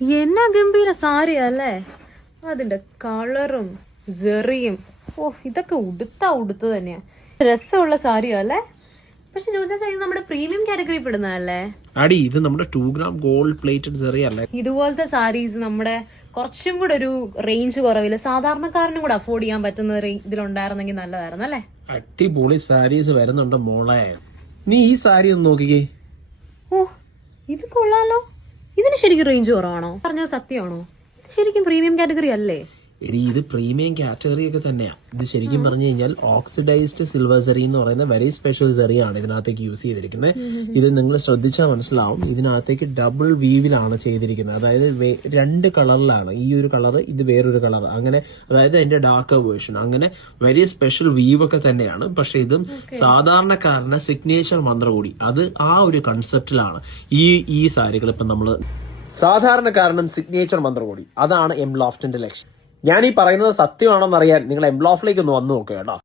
എന്നാ ഗംഭീര സാരിയാ അല്ലേ? അതിന്റെ കളറും സെറിയും ഇതൊക്കെ ഉടുത്ത തന്നെയാ. രസമുള്ള സാരിയാ അല്ലേ? പക്ഷെ ജോസേച്ചാ ഇത് നമ്മുടെ പ്രീമിയം കാറ്റഗറി പെടുന്നതല്ലേ? അടി ഇത് നമ്മുടെ 2 gram ഗോൾഡ് പ്ലേറ്റഡ് സെറി അല്ലേ? ഇതുപോലത്തെ സാരീസ് നമ്മുടെ കുറച്ചും കൂടെ ഒരു റേഞ്ച് കുറവില്ല, സാധാരണക്കാരനും കൂടെ അഫോർഡ് ചെയ്യാൻ പറ്റുന്ന ഇതിലുണ്ടായിരുന്നെങ്കിൽ നല്ലതായിരുന്നു അല്ലേ? അടിപൊളി സാരീസ് വരുന്നുണ്ട് മോളെ. നീ ഈ സാരി ഒന്ന് നോക്കിക്കേ. ഇത് കൊള്ളാലോ. ഇതിന് ശരിക്കും റേഞ്ച് കുറവാണോ? പറഞ്ഞത് സത്യമാണോ? ഇത് ശരിക്കും പ്രീമിയം കാറ്റഗറി അല്ലേ? എടി ഇത് പ്രീമിയം കാറ്റഗറി ഒക്കെ തന്നെയാ. ഇത് ശരിക്കും പറഞ്ഞു കഴിഞ്ഞാൽ ഓക്സിഡൈസ്ഡ് സിൽവർ സെറി എന്ന് പറയുന്ന വെരി സ്പെഷ്യൽ സെറിയാണ് ഇതിനകത്തേക്ക് യൂസ് ചെയ്തിരിക്കുന്നത്. ഇത് നിങ്ങൾ ശ്രദ്ധിച്ചാൽ മനസ്സിലാവും. ഇതിനകത്തേക്ക് ഡബിൾ വീവിലാണ് ചെയ്തിരിക്കുന്നത്. അതായത് 2 കളറിലാണ്. ഈ ഒരു കളർ, ഇത് വേറൊരു കളർ, അങ്ങനെ അതായത് അതിന്റെ ഡാർക്കർ വേർഷൻ, അങ്ങനെ വെരി സ്പെഷ്യൽ വീവ് ഒക്കെ തന്നെയാണ്. പക്ഷെ ഇതും സാധാരണക്കാരന്റെ സിഗ്നേച്ചർ മന്ത്രം കൂടി, അത് ആ ഒരു കൺസെപ്റ്റിലാണ് ഈ സാരികൾ ഇപ്പം നമ്മള് സാധാരണക്കാരനും സിഗ്നേച്ചർ മന്ത്രം കൂടി, അതാണ് എം ലോഫ്റ്റിന്റെ ലക്ഷ്യം. ഞാൻ ഈ പറയുന്നത് സത്യമാണെന്ന് അറിയാൻ നിങ്ങൾ എം ലോഫ്റ്റിലേക്ക് ഒന്ന് വന്നു നോക്കുക കേട്ടോ.